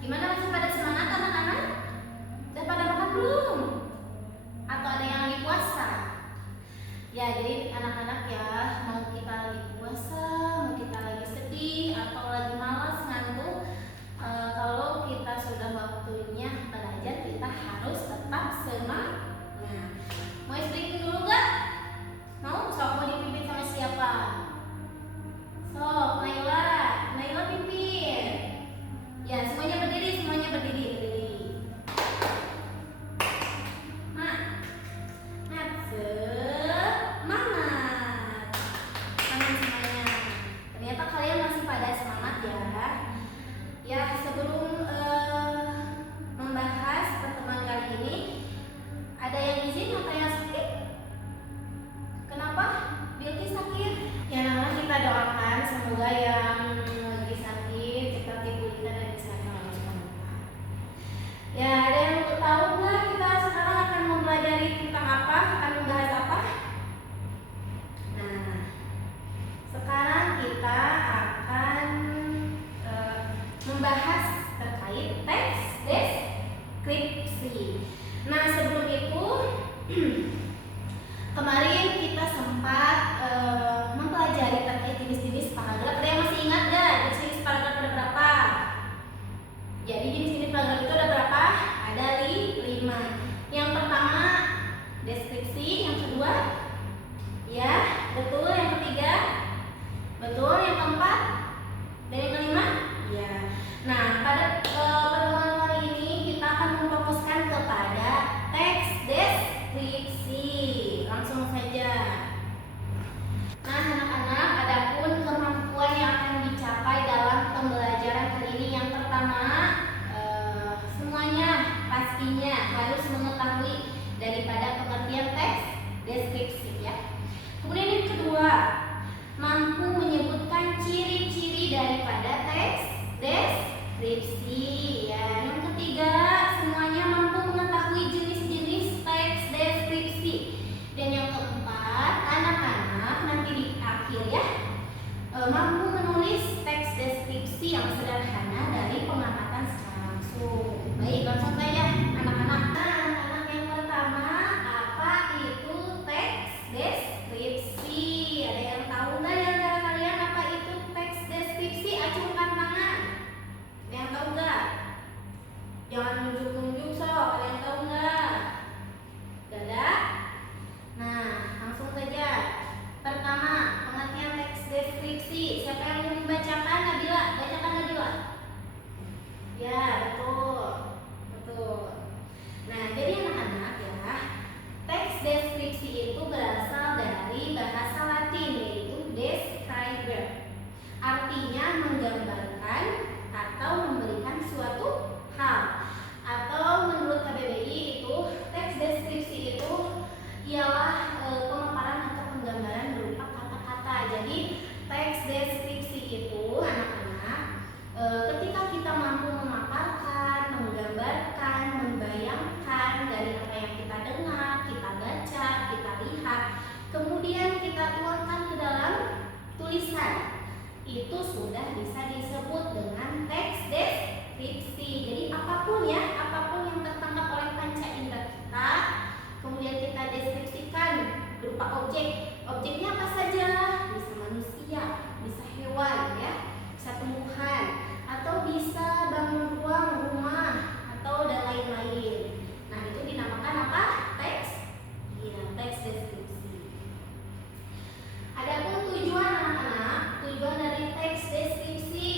Gimana, masih pada semangat anak-anak? Udah pada makan belum? Atau ada yang lagi puasa? Ya, jadi anak-anak ya, mau kita lagi puasa, mau kita lagi sedih, atau lagi malas ngantuk, kalau kita sudah waktunya belajar, kita harus tetap semangat. Mau speaking dulu nggak? Mau? Sok, mau dipimpin sama siapa? Sok, Naila pimpin. Ya, semuanya berdiri, berdiri. Semangat. Tangan semuanya. Ternyata kalian masih pada semangat ya. Ya, sebelum membahas pertemuan kali ini, ada yang izin atau yang sakit? Kenapa? Bilqis sakit? Ya, nah, kita doakan semoga yang lagi sakit cepat dipulihkan dan disahkan oleh Allah. Ya, ada yang tahu nggak kita sekarang akan mempelajari tentang apa? Akan membahas apa? Nah, sekarang kita akan membahas terkait teks deskripsi. Nah, sebelum itu kemarin kita sempat mempelajari terkait jenis-jenis paragraf. Ada yang masih ingat gak? Jenis paragraf ada berapa? Jadi jenis-jenis paragraf itu ada berapa? Ada 5. Yang pertama deskripsi, yang kedua ya, betul, yang ketiga betul, yang keempat dan yang kelima ya. Nah, pada pertemuan kali ini kita akan memfokuskan kepada teks deskripsi. Langsung saja. Nah, anak-anak, adapun kemampuan yang akan dicapai dalam pembelajaran kali ini, yang pertama semuanya pastinya harus mengetahui daripada pengertian teks deskripsi ya. Kemudian yang kedua, mampu menyebutkan ciri-ciri daripada teks deskripsi ya. Yang ketiga, semuanya mampu mengetahui jenis-jenis teks deskripsi. Dan yang keempat, anak-anak nanti di akhir ya, mampu menulis teks deskripsi yang sederhana dari pengamatan secara langsung. Baik, langsung saja anak-anak. Nah, anak-anak, yang pertama, apa itu teks deskripsi? Ada yang tahu nggak di antara kalian apa itu teks deskripsi? Acungkan tangan. Ada yang tahu nggak? Jangan nunjuk-nunjuk sok. Ada yang tahu nggak? Gak ada? Nah, langsung saja. Pertama, pengertian teks deskripsi. Siapa yang ingin membacakan? Nabila, bacakan Nabila. Ya, betul. Nah, jadi anak-anak ya, teks deskripsi itu berasal dari bahasa Latin, yaitu describer. Artinya menggambarkan atau memberikan suatu hal. Atau menurut KBBI itu teks deskripsi itu ialah pemaparan atau penggambaran berupa kata-kata. Jadi teks deskripsi itu anak-anak, ketika kita mampu memaparkan, menggambarkan, membayangkan dari apa yang kita dengar, kita baca, kita lihat, kemudian kita tuangkan ke dalam tulisan, itu sudah bisa disebut dengan teks deskripsi. Jadi apapun ya, apapun yang tertangkap oleh panca indera kita, kemudian kita deskripsikan berupa objek. Objeknya apa saja? Bisa manusia, bisa hewan ya, bisa tumbuhan, atau bisa bangun ruang, rumah, atau dan lain-lain. Nah, itu dinamakan apa? Teks. Iya, teks deskripsi. Adapun tujuan anak-anak, tujuan dari teks deskripsi.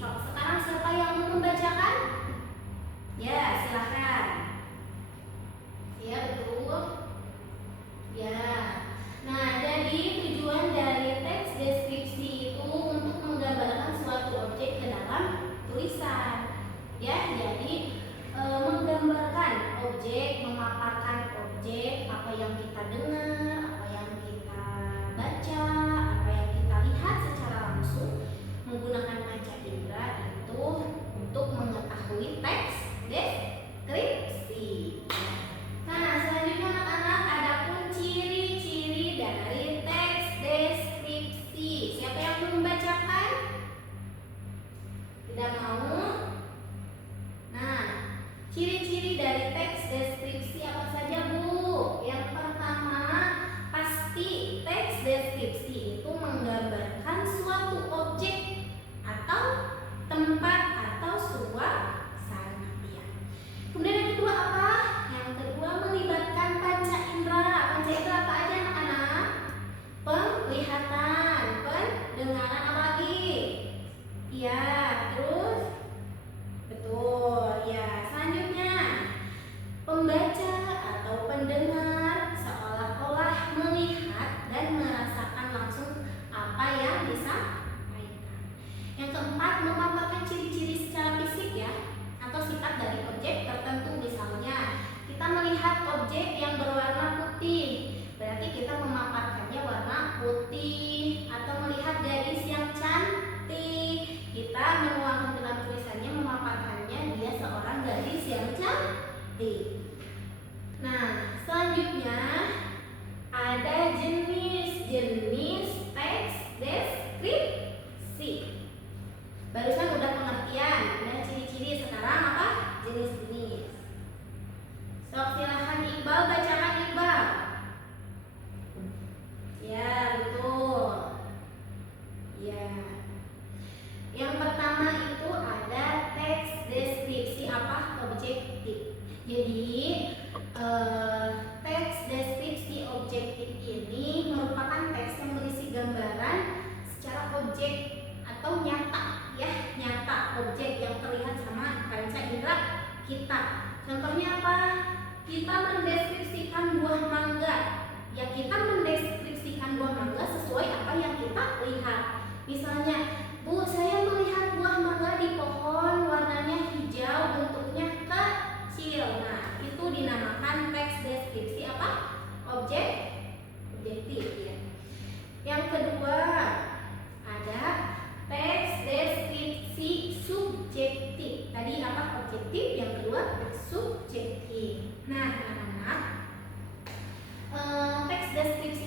Sekarang siapa yang mau membacakan? Ya, silakan. Ya, betul. Ya. Nah, jadi tujuan dari teks deskripsi itu untuk menggambarkan suatu objek ke dalam tulisan. Ya, jadi menggambarkan objek, memaparkan objek, apa yang kita dengar, apa yang kita baca, apa yang kita lihat secara langsung menggunakan panca indera itu untuk mengetahui teks deskripsi. Nah, selanjutnya anak-anak, adapun ciri-ciri dari teks deskripsi. Siapa yang mau membacakan? Tidak mau? Ciri-ciri dari teks deskripsi apa saja, Bu? Yang pertama, pasti teks deskripsi itu menggambarkan suatu objek atau tempat atau suasana. Ya. Kemudian yang kedua apa? Yang kedua melibatkan panca indera. Panca indera apa aja anak-anak? Penglihatan, pendengaran, apa lagi? Ya, terus betul. Ya, selanjutnya pembaca atau pendengar seolah-olah melihat dan merasakan langsung apa yang disampaikan. Yang keempat, memaparkan ciri-ciri secara fisik ya, atau sifat dari objek tertentu. Misalnya, kita melihat objek yang berwarna putih, berarti kita memaparkannya warna putih. Atau melihat gadis yang cantik, kita menuangkan dalam tulisannya memaparkannya dia seorang gadis yang cantik. Nah, selanjutnya ada jenis-jenis teks deskripsi. Barusan udah pengertian, udah ciri-ciri, sekarang apa? Jenis-jenis. Sok silahkan Iqbal bacakan Iqbal. Ya, betul. Ya. Yang pertama itu ada teks deskripsi apa? Objektif. Jadi teks deskripsi objektif ini merupakan teks yang berisi gambaran secara objek atau nyata ya, nyata objek yang terlihat sama panca indera kita. Contohnya apa? Kita mendeskripsikan buah mangga. Ya, kita mendeskripsikan buah mangga sesuai apa yang kita lihat. Misalnya, Bu, saya melihat buah mangga di pohon, warnanya hijau, bentuknya kecil. Nah, itu dinamakan teks deskripsi apa? Objektif ya. Yang kedua, ada teks deskripsi subjektif. Tadi apa? Objektif, yang kedua subjektif. Nah, anak-anak, teks deskripsi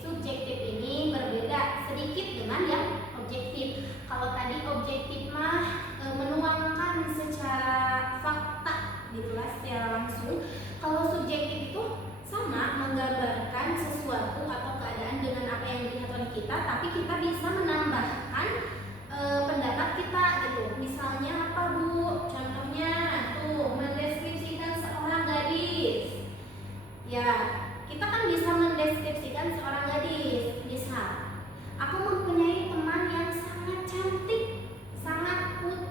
subjektif ini berbeda sedikit dengan yang objektif. Kalau tadi objektif mah menuangkan secara fakta gitulah, secara langsung. Kalau subjektif itu sama, menggambarkan sesuatu atau keadaan dengan apa yang dilihat oleh kita, tapi kita bisa menambahkan pendapat kita gitu. Misalnya apa, Bu? Contohnya tuh mendeskripsikan seorang gadis. Ya, kita kan bisa mendeskripsikan seorang gadis. Misal, aku mempunyai teman yang sangat cantik, sangat putih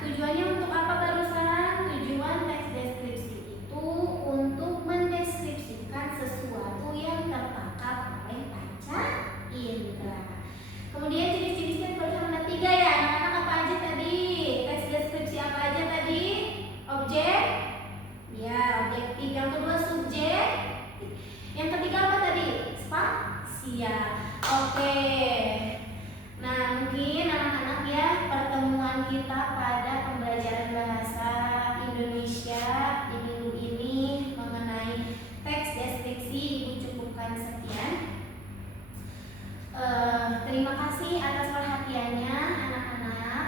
tujuannya untuk apa barusan? Tujuan teks deskripsi itu untuk mendeskripsikan sesuatu yang tertangkap oleh panca indera. Kemudian ciri-cirinya barusan ada 3 ya, anak-anak. Apa aja tadi? Teks deskripsi apa aja tadi? Objek, ya objektif. Yang kedua subjek. Yang ketiga apa tadi? Spasial. Oke. Nah, mungkin anak-anak ya, pertemuan kita pada pembelajaran bahasa Indonesia di minggu ini mengenai teks deskripsi Ibu cukupkan sekian. Terima kasih atas perhatiannya anak-anak.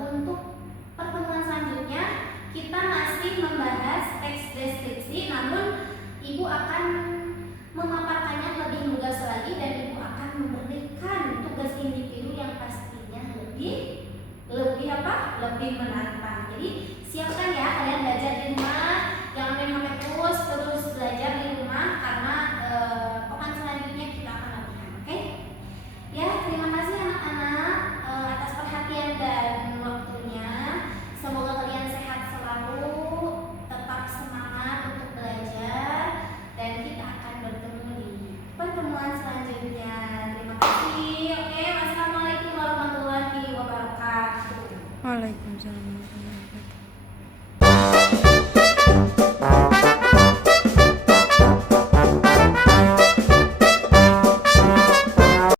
Untuk pertemuan selanjutnya kita masih membahas teks deskripsi, namun Ibu akan memaparkannya lebih lugas lagi dan Ibu akan memberikan tugas individu yang pastinya lebih apa? Lebih menantang. Jadi siapkan ya kalian belajar di rumah, jangan main HP terus